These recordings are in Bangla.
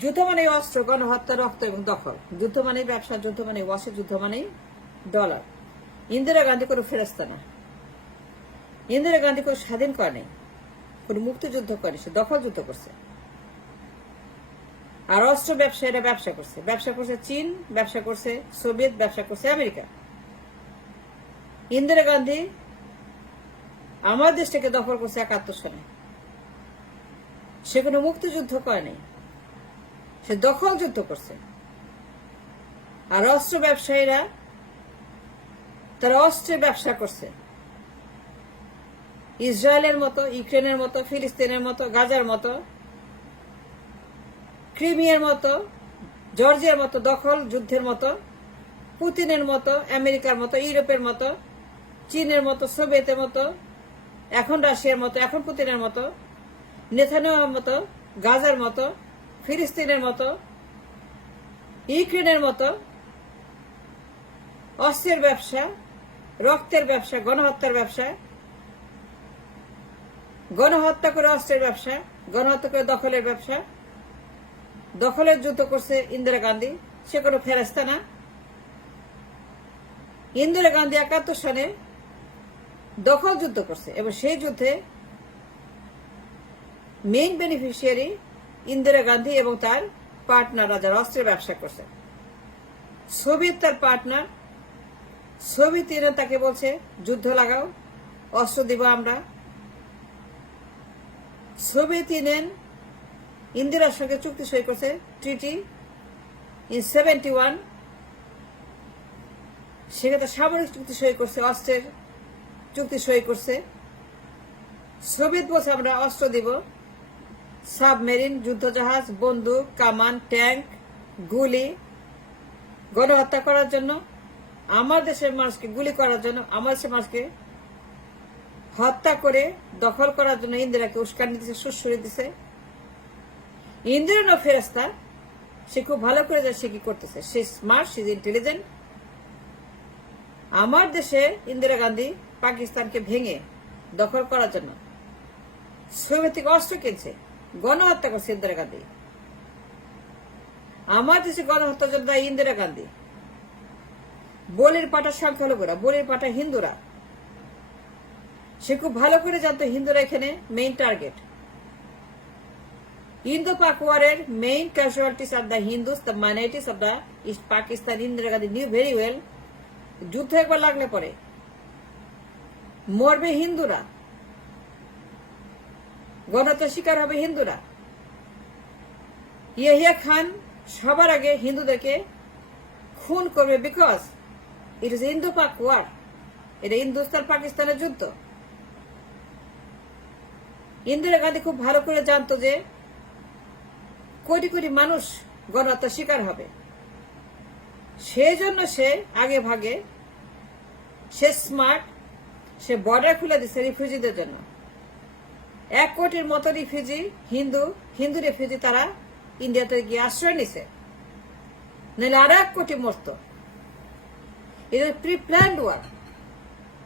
যুদ্ধ মানে অস্ত্র, গণহত্যা, রক্ত এবং দখল। যুদ্ধ মানে ব্যবসা, যুদ্ধ মানে ওয়াশে, যুদ্ধ মানে ডলার। ইন্দিরা গান্ধী কোনো ফেরস্তা না। ইন্দিরা গান্ধী কোনো স্বাধীন করেনি, কোনো মুক্তিযুদ্ধ করেনি, সে দখল যুদ্ধ করছে। আর অস্ত্র ব্যবসায়ীরা ব্যবসা করছে, ব্যবসা করছে চীন, ব্যবসা করছে সোভিয়েত, ব্যবসা করছে আমেরিকা। ইন্দিরা গান্ধী আমার দেশটাকে দখল করছে 71 সালে। সে কোনো মুক্তিযুদ্ধ করেনি, সে দখল যুদ্ধ করছে। আর অস্ত্র ব্যবসায়ীরা তারা অস্ত্রের ব্যবসা করছে, ইসরায়েলের মতো, ইউক্রেনের মতো, ফিলিস্তিনের মতো, গাজার মতো, ক্রিমিয়ার মতো, জর্জিয়ার মতো দখল যুদ্ধের মতো, পুতিনের মতো, আমেরিকার মতো, ইউরোপের মতো, চীনের মতো, সোভিয়েতের মতো, এখন রাশিয়ার মতো, এখন পুতিনের মতো, নেতানিয়াহুর মতো, গাজার মতো, ফিলিস্তিনের মতো, ইউক্রেনের মতো অস্ত্রের ব্যবসা, রক্তের ব্যবসা, গণহত্যার ব্যবসা, গণহত্যা করে অস্ত্রের ব্যবসা, গণহত্যা করে দখলের ব্যবসা, দখলের যুদ্ধ করছে ইন্দিরা গান্ধী। সে কোনো ফেরেস্তা না। ইন্দিরা গান্ধী 71 সালে দখল যুদ্ধ করছে এবং সেই যুদ্ধে মেইন বেনিফিশিয়ারি ইন্দিরা গান্ধী এবং তার পার্টনাররা যারা অস্ত্রের ব্যবসা করছে। সোভিয়েত তার পার্টনার, সোভিয়েত ইউনিয়ন তাকে বলছে যুদ্ধ লাগাও, অস্ত্র দিব আমরা। সোভিয়েত ইউনিয়ন ইন্দিরার সঙ্গে চুক্তি সই করছে, ট্রিটি ইন 71। সেখানে সামরিক চুক্তি সই করছে, অস্ত্রের চুক্তি সই করছে। সোভিয়েত বলছে আমরা অস্ত্র দিব, সাবমেরিন, যুদ্ধজাহাজ, বন্দুক, কামান, ট্যাঙ্ক, গুলি, গণহত্যা করার জন্য, আমার দেশের মানুষকে গুলি করার জন্য, আমার দেশের মানুষকে হত্যা করে দখল করার জন্য ইন্দিরাকে উস্কানি দিছে, সুশ্রী দিছে। ইন্দিরা নো ফেরেস্তা, সে খুব ভালো করে যায় সে কি করতেছে। সে স্মার্ট, সে ইন্টেলিজেন্ট। আমার দেশে ইন্দিরা গান্ধী পাকিস্তানকে ভেঙে দখল করার জন্য সোভিয়েত থেকে অস্ত্র কিনছে, গণহত্যা করছে ইন্দিরা গান্ধী। আমার দেশে গণহত্যার জন্য দায়ী ইন্দিরা গান্ধী। বলির পাটা সংখ্যালঘুরা, বলির পাটা হিন্দুরা। সে খুব ভালো করে জানতো হিন্দুরা এখানে মেইন টার্গেট। ইন্দো-পাক ওয়ারের main casualties of the Hindus, the minorities of the East Pakistan. Indira Gandhi knew very well, যুদ্ধ একবার লাগলে পরে মরবে হিন্দুরা, গণহত্যার শিকার হবে হিন্দুরা। ইয়াহিয়া খান সবার আগে হিন্দুদেরকে খুন করবে, বিকজ ইট ইজ ইন্দো-পাক ওয়ার। এটা হিন্দুস্তান পাকিস্তানের যুদ্ধ। ইন্দিরা গান্ধী খুব ভালো করে জানতো যে কোটি কোটি মানুষ গণহত্যার শিকার হবে। সেই জন্য সে আগে ভাগে, সে স্মার্ট, সে বর্ডার খুলে দিচ্ছে রিফিউজিদের জন্য। 1 কোটির মতো রিফিউজি, হিন্দু রিফিউজি তারা ইন্ডিয়াতে গিয়ে আশ্রয় নিছে, নাহলে আর 1 কোটি মরত। এটা প্রি প্ল্যান্ড ওয়ার,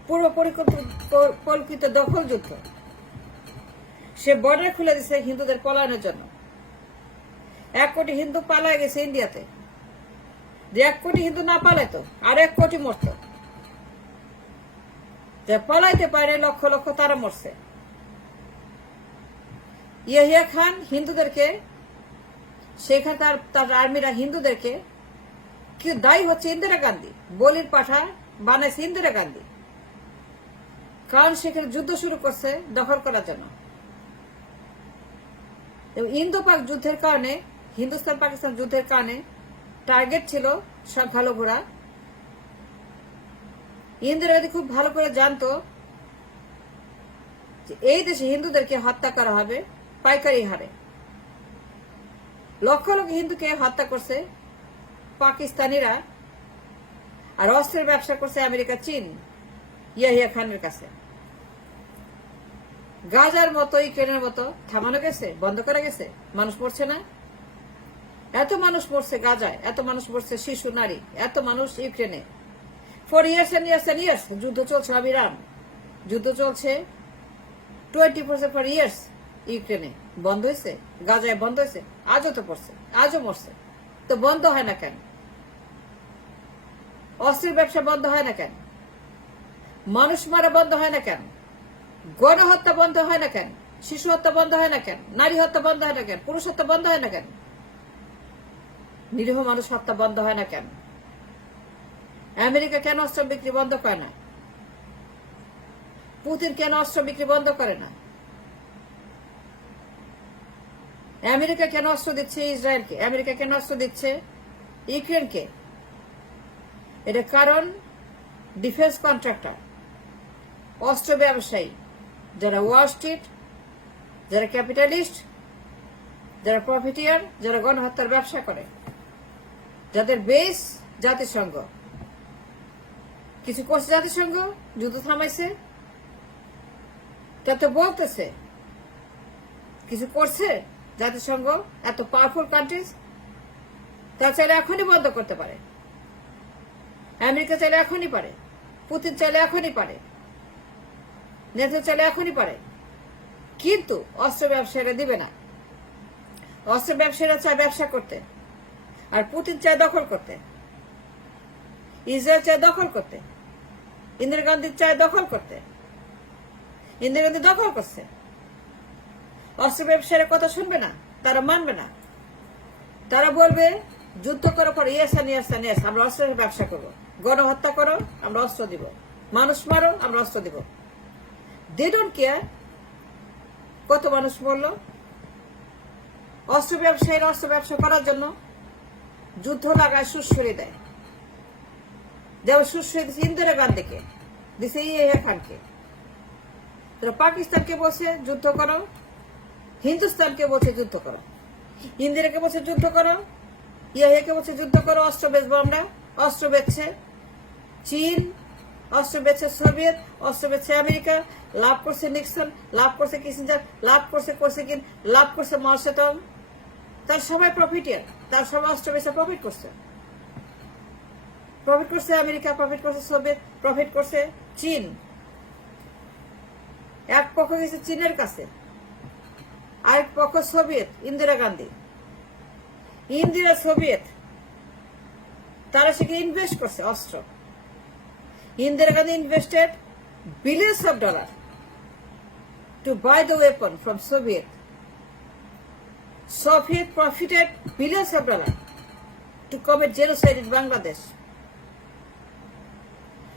পূর্ব পরিকল্পিত দখল যুদ্ধ। সে বর্ডার খুলে দিছে হিন্দুদের পলায়নের জন্য। 1 কোটি হিন্দু পালায় গেছে ইন্ডিয়াতে। যে 1 কোটি হিন্দু না পালাইতো আর 1 কোটি মরত। যে পলাইতে পারে লক্ষ লক্ষ তারা মরছে। ইয়াহিয়া খান হিন্দুদেরকে, সেখানে তার আর্মিরা হিন্দুদেরকে কি দায়ী হচ্ছে ইন্দিরা গান্ধী। বলির পাঠা বানাইছে ইন্দিরা গান্ধী, কারণ সেখানে যুদ্ধ শুরু করছে দখল করার জন্য। ইন্দো পাক যুদ্ধের কারণে, হিন্দুস্তান পাকিস্তান যুদ্ধের কারণে টার্গেট ছিল সংখ্যালঘুরা। ইন্দিরা গান্ধী খুব ভালো করে জানতো যে এই দেশে হিন্দুদেরকে হত্যা করা হবে পাইকারি হারে। লক্ষ লক্ষ হিন্দুকে হত্যা করছে পাকিস্তানিরা, আর অস্ত্রের ব্যবসা করছে আমেরিকা, চীন, ইয়াহিয়া খানের কাছে। গাজার মতো, ইউক্রেনের মতো থামানো গেছে, বন্ধ করা গেছে? মানুষ মরছে না? এত মানুষ মরছে গাজায়, এত মানুষ মরছে শিশু, নারী, এত মানুষ ইউক্রেনে। For years and years and years যুদ্ধ চলছে, অবিরাম যুদ্ধ চলছে। 20% ফর ইয়ার্স ইউক্রেনে বন্ধ হয়েছে, গাজায় বন্ধ হয়েছে, আজও তো পড়ছে, আজও মরছে। তো বন্ধ হয় না কেন? অস্ত্রের ব্যবসা বন্ধ হয় না কেন? মানুষ মারা বন্ধ হয় না কেন? গণহত্যা বন্ধ হয় না কেন? শিশু হত্যা বন্ধ হয় না কেন? নারী হত্যা বন্ধ হয় না কেন? পুরুষ হত্যা বন্ধ হয় না কেন? নিরীহ মানুষ হত্যা বন্ধ হয় না কেন? আমেরিকা কেন অস্ত্র বিক্রি বন্ধ করে না? পুতিন কেন অস্ত্র বিক্রি বন্ধ করে না? আমেরিকা কেন অস্ত্র দিচ্ছে ইসরায়েলকে? আমেরিকা কেন অস্ত্র দিচ্ছে ইউক্রেনকে? এটা কারণ ডিফেন্স কন্ট্রাক্টর, অস্ত্র ব্যবসায়ী, যারা ওয়াল স্ট্রিট, যারা ক্যাপিটালিস্ট, যারা প্রফিটিয়ার, যারা গণহত্যার ব্যবসা করে, যাদের বেস জাতিসংঘ। কিছু করছে জাতিসংঘ? যুদ্ধ থামাইছে? তা তো বলতেছে কিছু করছে জাতিসংঘ? এত পাওয়ারফুল কান্ট্রিজ, তা চাইলে এখনই বন্ধ করতে পারে। আমেরিকা চাইলে এখনই পারে, পুতিন চাইলে এখনই পারে, নেতো চাইলে এখনই পারে। কিন্তু অস্ত্র ব্যবসায়ীরা দিবে না। অস্ত্র ব্যবসায়ীরা চায় ব্যবসা করতে, আর পুতিন চায় দখল করতে, ইসরায়েল চায় দখল করতে, ইন্দিরা গান্ধী চায় দখল করতে। ইন্দিরা গান্ধী দখল করছে। অস্ত্র ব্যবসায়ীরা কথা শুনবে না, তারা মানবে না। তারা বলবে যুদ্ধ করার পর ইয়েস আমরা অস্ত্রের ব্যবসা করবো, গণহত্যা করো আমরা অস্ত্র দিব, মানুষ মারো আমরা অস্ত্র দিব। দে ডোন্ট কেয়ার কত মানুষ মরল। অস্ত্র ব্যবসায়ীরা অস্ত্র ব্যবসা করার জন্য যুদ্ধ লাগায়, সুশ্রী দেয়। যেমন সুশ্রী দিচ্ছে ইন্দিরা গান্ধীকে, দিছে ইয়ে খানকে। পাকিস্তানকে বলছে যুদ্ধ করো, হিন্দুস্তানকে বলছে যুদ্ধ করো, ইন্দিরাকে বলছে যুদ্ধ করো, ইয়াহিয়াকে বলছে যুদ্ধ করো, অস্ত্র বেচবো আমরা। অস্ত্র বেচছে চীন, অস্ত্র বেচছে সোভিয়েত, অস্ত্র বেচছে আমেরিকা, লাভ করছে নিক্সন, লাভ করছে কিসিঞ্জার, লাভ করছে কোসিগিন, লাভ করছে মাওসেতুং। তার সবাই প্রফিটিয়ার, তার সবাই অস্ত্র বেচে প্রফিট করছে। প্রফিট করছে আমেরিকা, প্রফিট করছে সোভিয়েত, প্রফিট করছে চীন। এক পক্ষ গেছে চীনের কাছে, আরেক পক্ষ সোভিয়েত, ইন্দিরা গান্ধী। ইন্দিরা সোভিয়েত তারা সেখানে ইনভেস্ট করছে অস্ত্র। Indira Gandhi invested billions of dollars to buy the weapon from Soviet. Soviet profited billions of dollars to commit genocide in Bangladesh.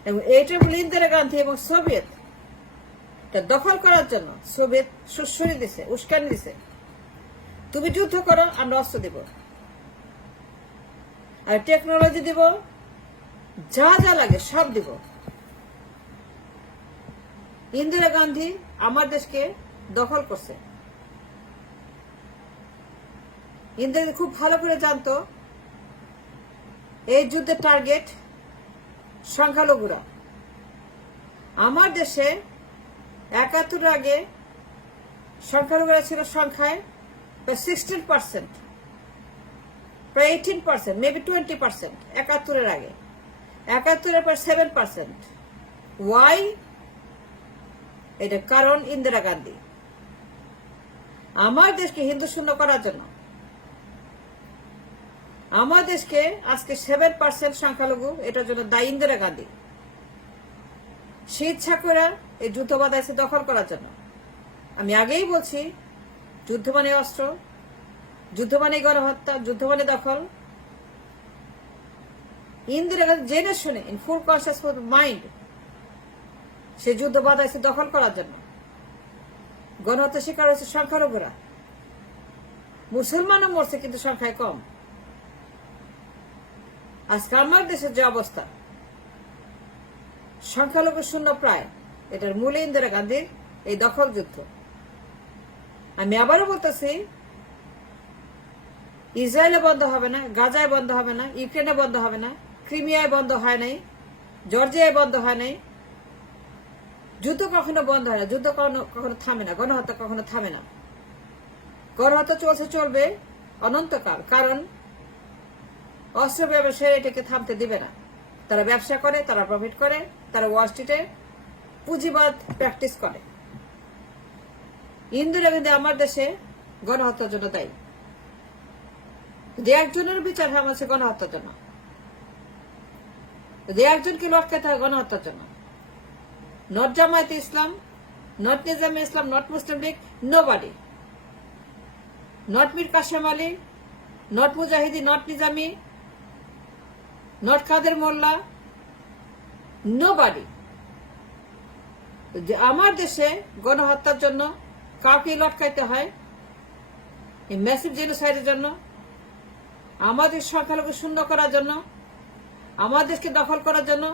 এবং এইটা বলে ইন্দিরা গান্ধী এবং সোভিয়েত তা দখল করার জন্য সোভিয়েত সুশ্রী দিছে, উস্কানি দিছে। তুমি যুদ্ধ করো, আমরা অস্ত্র দিব, আর টেকনোলজি দিব, যা যা লাগে সব দিব। ইন্দিরা গান্ধী আমার দেশকে দখল করছে। ইন্দিরা খুব ভালো করে জানতো এই যুদ্ধের টার্গেট সংখ্যালঘুরা। আমার দেশে ৭১ আগে সংখ্যালঘুরা ছিল সংখ্যায় প্রায় 16%, প্রায় 18%, মেবি 20%। ৭১ আগে, ৭১ পর 7%। ওয়াই? এটা কারণ ইন্দিরা গান্ধী আমার দেশকে হিন্দু শূন্য করার জন্য, আমার দেশকে আজকে 7% সংখ্যালঘু, এটার জন্য দায়ী ইন্দিরা গান্ধী। সে ইচ্ছা করে এই যুদ্ধ বাধাইছে দখল করার জন্য। আমি আগেই বলছি, যুদ্ধ মানে অস্ত্র, যুদ্ধ মানে গণহত্যা, যুদ্ধ মানে দখল। ইন্দিরা গান্ধী জেনে শুনে, ইন ফুল কনসিয়াস মাইন্ড, সে যুদ্ধ বাধাইছে দখল করার জন্য। গণহত্যা শিকার হয়েছে সংখ্যালঘুরা। মুসলমানও মরছে, কিন্তু সংখ্যায় কম। আজকে আমার দেশের যে অবস্থা, সংখ্যালঘু শূন্য প্রায়, এটার মূলে ইন্দিরা গান্ধীর এই দখল যুদ্ধ। আমি আবারও বলতেছি, ইসরায়েলে বন্ধ হবে না, গাজায় বন্ধ হবে না, ইউক্রেনে বন্ধ হবে না, ক্রিমিয়ায় বন্ধ হয় নাই, জর্জিয়ায় বন্ধ হয় নাই। যুদ্ধ কখনো বন্ধ হয় না, যুদ্ধ কখনো থামে না, গণহত্যা কখনো থামে না। গণহত্যা চলছে, চলবে অনন্তকাল। কারণ অস্ত্র ব্যবসায়ী এটাকে থামতে দিবে না। তারা ব্যবসা করে, তারা প্রফিট করে, তারা ওয়াল স্ট্রিটে পুঁজিবাদ প্র্যাকটিস করে। ইন্দিরা গান্ধী আমার দেশে গণহত্যার জন্য দায়ী। যদি একজনের বিচার হয় আমার দেশে গণহত্যার জন্য, যদি একজনকে লটকাতে হয় গণহত্যার জন্য, not Jamaate Islam, not Nizame Islam, not Muslim League, nobody, not Mir Kasem Ali, not Mujahidi, not Nizami, not Kader Molla, nobody. আমার দেশে গণহত্যার জন্য কাউকে লটকাইতে হয়, এই ম্যাসিভ জেনোসাইডের জন্য, আমাদের সংখ্যালঘু শূন্য করার জন্য, আমাদেরকে দখল করার জন্য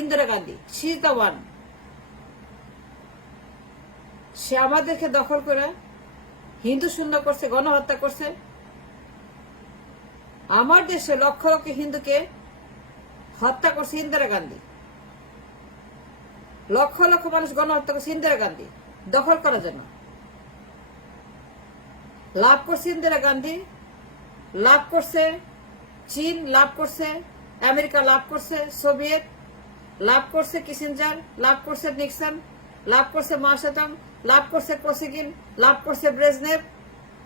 Indira Gandhi, she is the one. সে আমাদেরকে দখল করে হিন্দু শূন্য করছে, গণহত্যা করছে। আমার দেশে লক্ষ লক্ষ হিন্দুকে হত্যা করছে ইন্দিরা গান্ধী, লক্ষ লক্ষ মানুষ গণহত্যা করছে ইন্দিরা গান্ধী দখল করার জন্য। লাভ করছে ইন্দিরা গান্ধী, লাভ করছে চীন, লাভ করছে আমেরিকা, লাভ করছে সোভিয়েত, লাভ করছে কিসিঞ্জার, লাভ করছে নিক্সন, লাভ করছে মাওসেতুং, লাভ করছে কোসিগিন, লাভ করছে ব্রেজনেভ,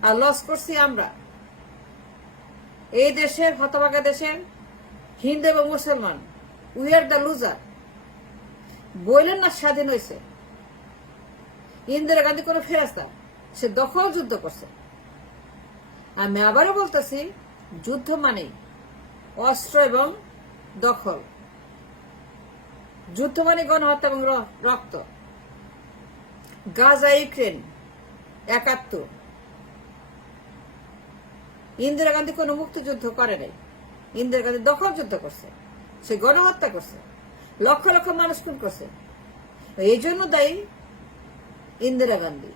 আর লস করছি আমরা। এই দেশের হতভাগা দেশের হিন্দু এবং মুসলমান, উই আর দ্য লুজার। বললেন না স্বাধীন হয়েছে, ইন্দিরা গান্ধী কোন ফেরেশতা, সে দখল যুদ্ধ করছে। আমি আবারও বলতেছি, যুদ্ধ মানেই অস্ত্র এবং দখল, যুদ্ধ মানে গণহত্যা এবং রক্ত। গাজা, ইউক্রেন ৭১। ইন্দিরা গান্ধী কোন মুক্তিযুদ্ধ করে নাই, ইন্দিরা গান্ধী দখল যুদ্ধ করছে, সে গণহত্যা করছে, লক্ষ লক্ষ মানুষ খুন করছে। এই জন্য দায়ী ইন্দিরা গান্ধী।